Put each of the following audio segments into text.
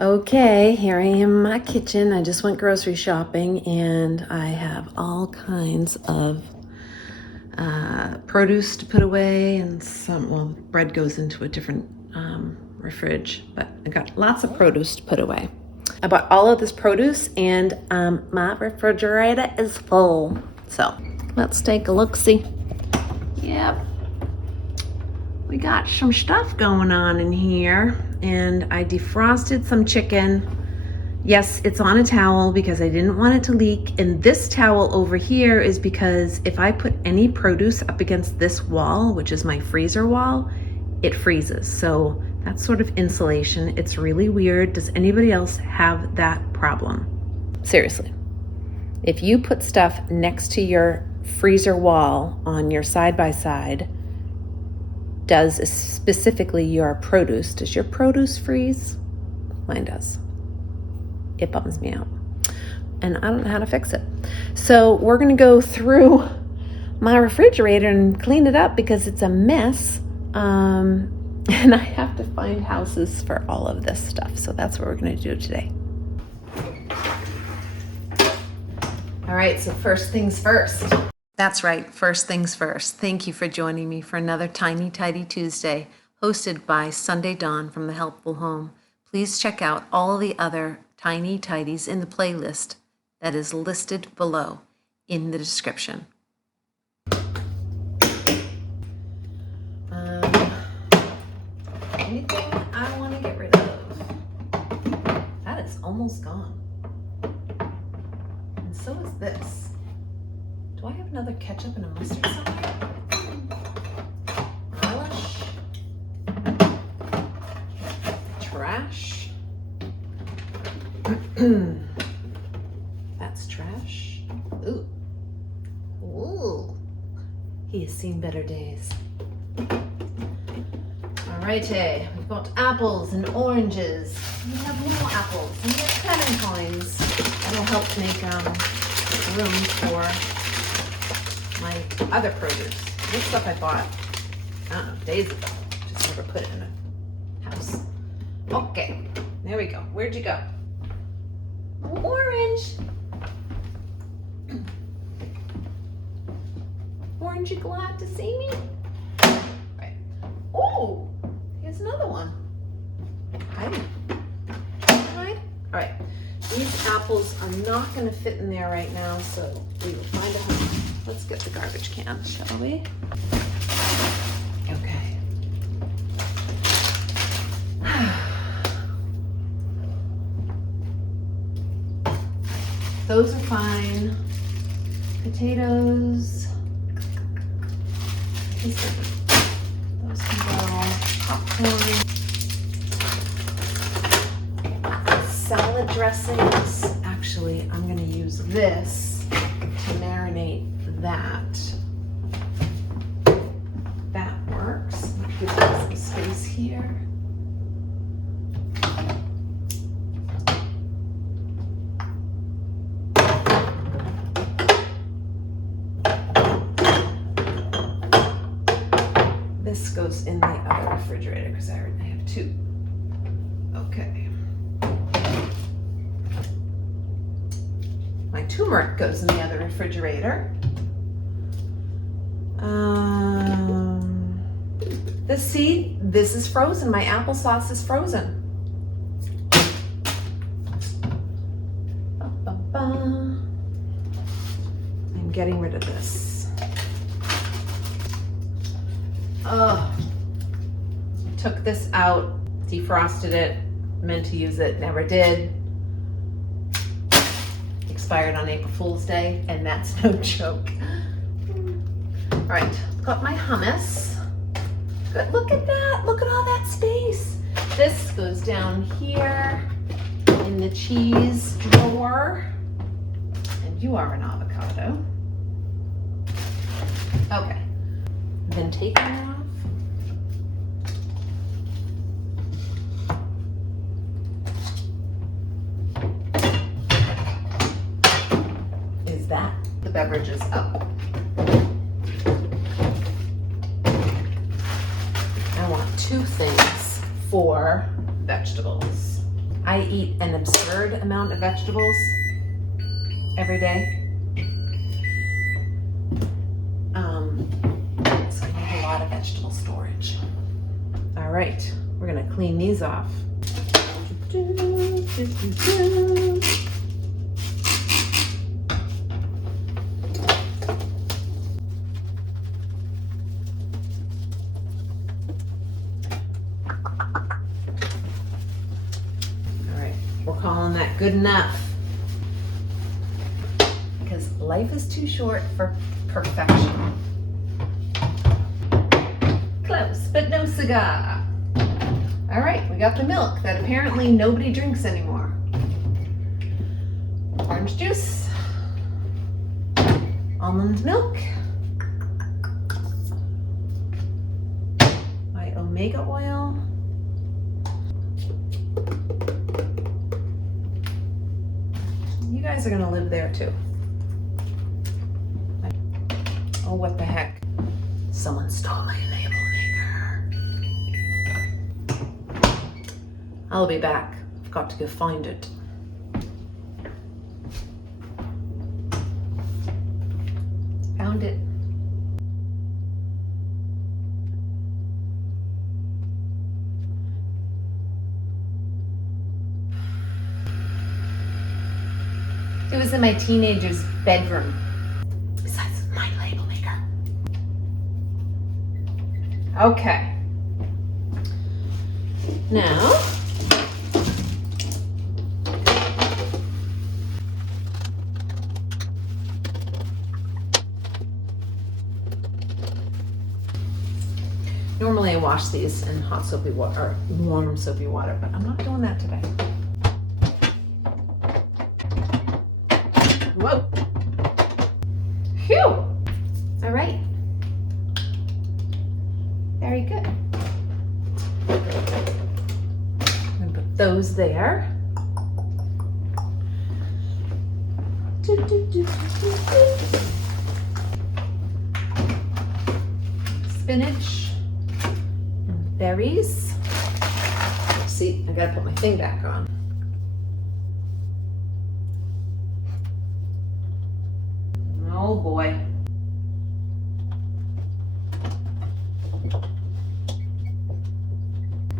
Okay, here I am in my kitchen. I just went grocery shopping and I have all kinds of produce to put away and bread goes into a different fridge, but I got lots of produce to put away. I bought all of this produce and my refrigerator is full. So let's take a look-see. Yep. We got some stuff going on in here, and I defrosted some chicken. Yes, it's on a towel because I didn't want it to leak. And this towel over here is because if I put any produce up against this wall, which is my freezer wall, it freezes. So that's sort of insulation. It's really weird. Does anybody else have that problem? Seriously, if you put stuff next to your freezer wall on your side-by-side, does specifically your produce, does your produce freeze? Mine does. It bums me out. And I don't know how to fix it. So we're gonna go through my refrigerator and clean it up because it's a mess. And I have to find houses for all of this stuff. So that's what we're gonna do today. All right, so first things first. That's right, first things first. Thank you for joining me for another Tiny Tidy Tuesday, hosted by Sunday Dawn from the Helpful Home. Please check out all the other Tiny Tidies in the playlist that is listed below in the description. Anything I want to get rid of. That is almost gone. And so is this. Do I have another ketchup and a mustard somewhere? Relish. Trash. That's trash. Ooh. Ooh. He has seen better days. Alrighty, we've got apples and oranges. We have more apples and we have clementines. That'll help make room for my other produce. This stuff I bought, I don't know, days ago. Just never put it in a house. Okay, there we go. Where'd you go? Orange. Orange, you glad to see me? Right. Oh, here's another one. Hide. Hide. All right. These apples are not going to fit in there right now, so we will find a home. Let's get the garbage can, shall we? Okay. Those are fine. Potatoes. Those can go. Popcorn. Salad dressings. Actually, I'm going to use this to marinate that. That works. Give me some space here. This goes in the other refrigerator because I have two. Okay. My turmeric goes in the other refrigerator. This is frozen. My applesauce is frozen. I'm getting rid of this. Took this out, defrosted it, meant to use it, never did. Expired on April Fool's Day, and that's no joke. All right, got my hummus. Good, look at that, look at all that space. This goes down here in the cheese drawer. And you are an avocado. Okay, then take that off. Is that the beverages up? I want two things for vegetables. I eat an absurd amount of vegetables every day. So I need a lot of vegetable storage. All right, we're gonna clean these off. We're calling that good enough because life is too short for perfection. Close, but no cigar. All right, we got the milk that apparently nobody drinks anymore. Orange juice, almond milk, my omega oil, you guys are gonna live there too. Oh, what the heck. Someone stole my label maker. I'll be back. I've got to go find it. Found it. It was in my teenager's bedroom. Besides my label maker. Okay. Now, normally I wash these in hot soapy water, or warm soapy water, but I'm not doing that today. Whoa. Phew. All right. Very good. I'm gonna put those there. Spinach and berries. See, I gotta put my thing back on. Oh boy.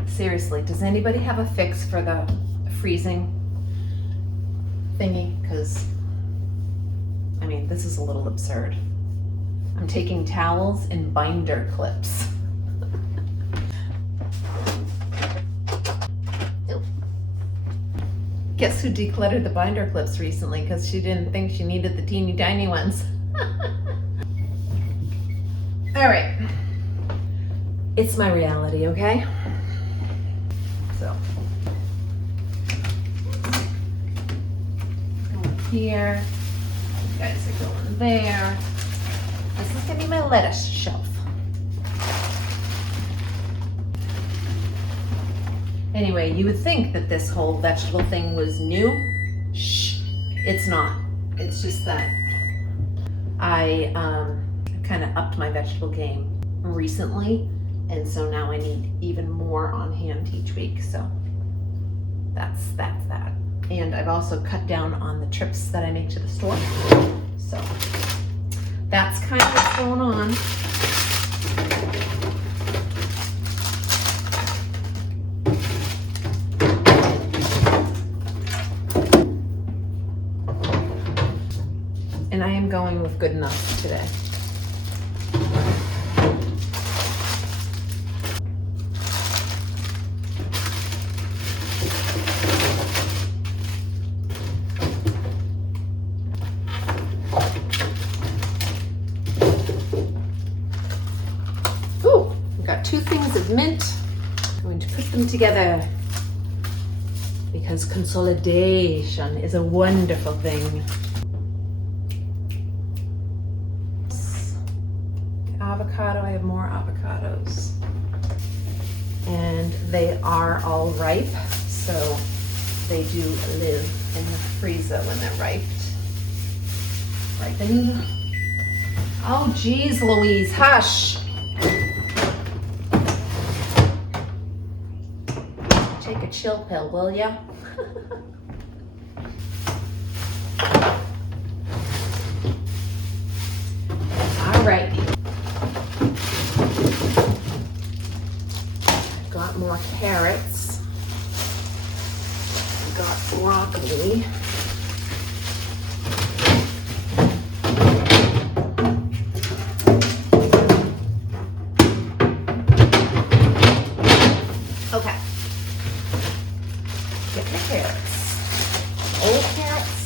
Seriously, does anybody have a fix for the freezing thingy? Because, I mean, this is a little absurd. I'm taking towels and binder clips. Guess who decluttered the binder clips recently because she didn't think she needed the teeny tiny ones. All right. It's my reality, okay? So, going here. You guys are going there. This is gonna be my lettuce shelf. Anyway, you would think that this whole vegetable thing was new. Shh, it's not. It's just that I kind of upped my vegetable game recently, and so now I need even more on hand each week. So that's that. And I've also cut down on the trips that I make to the store. So that's kind of what's going on. And I am going with good enough today. Ooh, I've got 2 things of mint. I'm going to put them together because consolidation is a wonderful thing. Avocado, I have more avocados. And they are all ripe, so they do live in the freezer when they're ripened. Oh geez, Louise, hush. Take a chill pill, will ya? All right. Got more carrots. Got broccoli. Okay. Get the carrots. Old carrots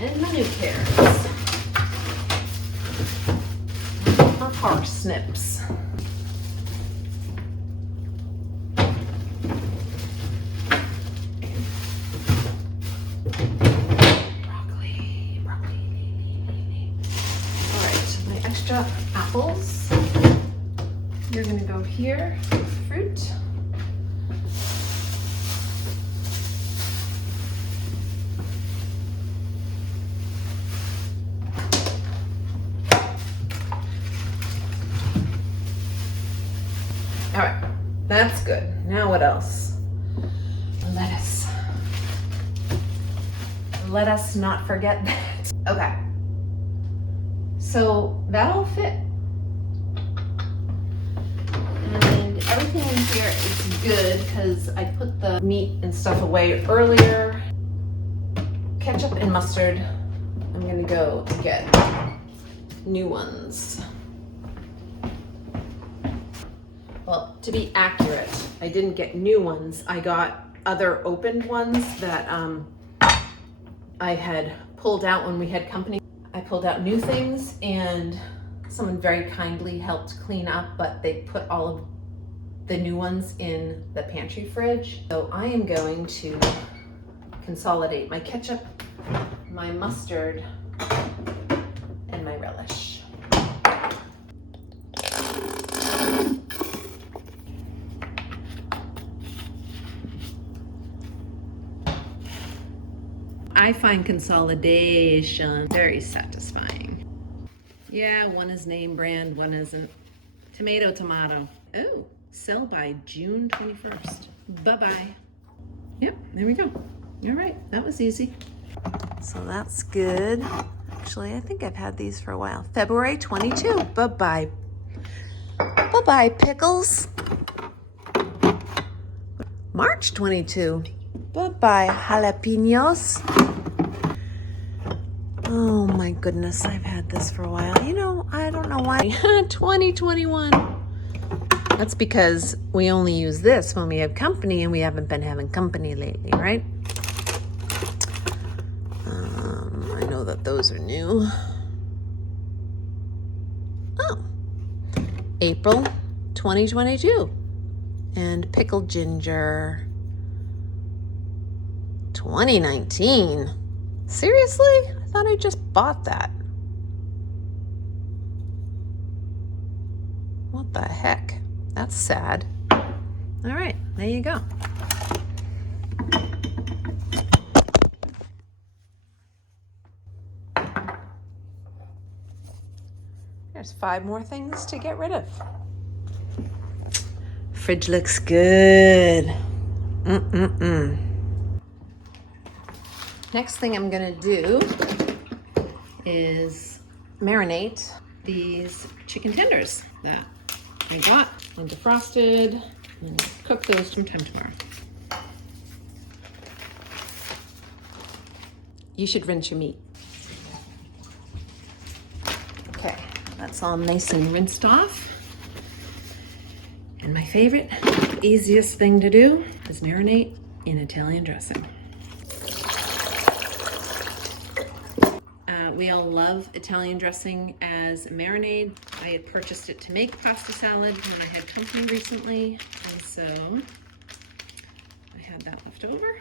and my new carrots. Or parsnips. Apples. You're going to go here, fruit. All right, that's good. Now what else? Lettuce. Let us not forget that. Okay. So that'll fit. And everything in here is good because I put the meat and stuff away earlier. Ketchup and mustard. I'm gonna go get new ones. Well, to be accurate, I didn't get new ones. I got other opened ones that I had pulled out when we had company. I pulled out new things and someone very kindly helped clean up, but they put all of the new ones in the pantry fridge. So I am going to consolidate my ketchup, my mustard, and my relish. I find consolidation very satisfying. Yeah, one is name brand, one isn't. Tomato. Oh, sell by June 21st. Bye-bye. Yep, there we go. All right, that was easy. So that's good. Actually, I think I've had these for a while. February 22, bye-bye. Bye-bye, pickles. March 22, bye-bye, jalapenos. Oh my goodness, I've had this for a while. You know, I don't know why. 2021. That's because we only use this when we have company, and we haven't been having company lately, right? I know that those are new. Oh, April 2022. And pickled ginger 2019. Seriously? I thought I just bought that. What the heck? That's sad. All right, there you go. There's 5 more things to get rid of. Fridge looks good. Next thing I'm gonna do is marinate these chicken tenders that I got and defrosted, and cook those sometime tomorrow. You should rinse your meat. Okay, that's all nice and rinsed off. And my favorite, easiest thing to do is marinate in Italian dressing. We all love Italian dressing as a marinade. I had purchased it to make pasta salad when I had company recently, and so I had that left over.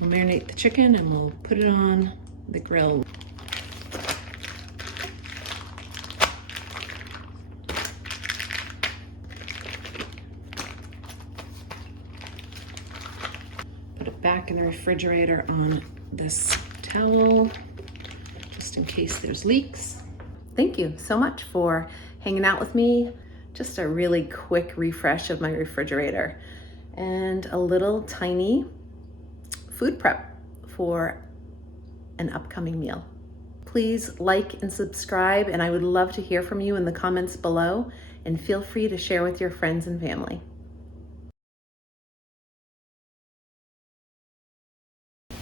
We'll marinate the chicken and we'll put it on the grill. Put it back in the refrigerator on this towel, just in case there's leaks. Thank you so much for hanging out with me. Just a really quick refresh of my refrigerator and a little tiny food prep for an upcoming meal. Please like and subscribe, and I would love to hear from you in the comments below, and feel free to share with your friends and family.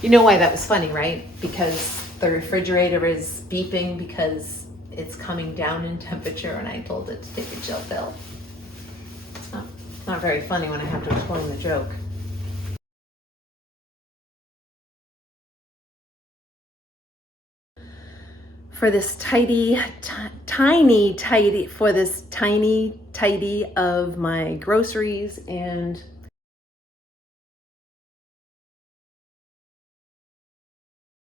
You know why that was funny, right? Because the refrigerator is beeping because it's coming down in temperature, and I told it to take a chill pill. It's not very funny when I have to explain the joke. For this tiny tidy of my groceries and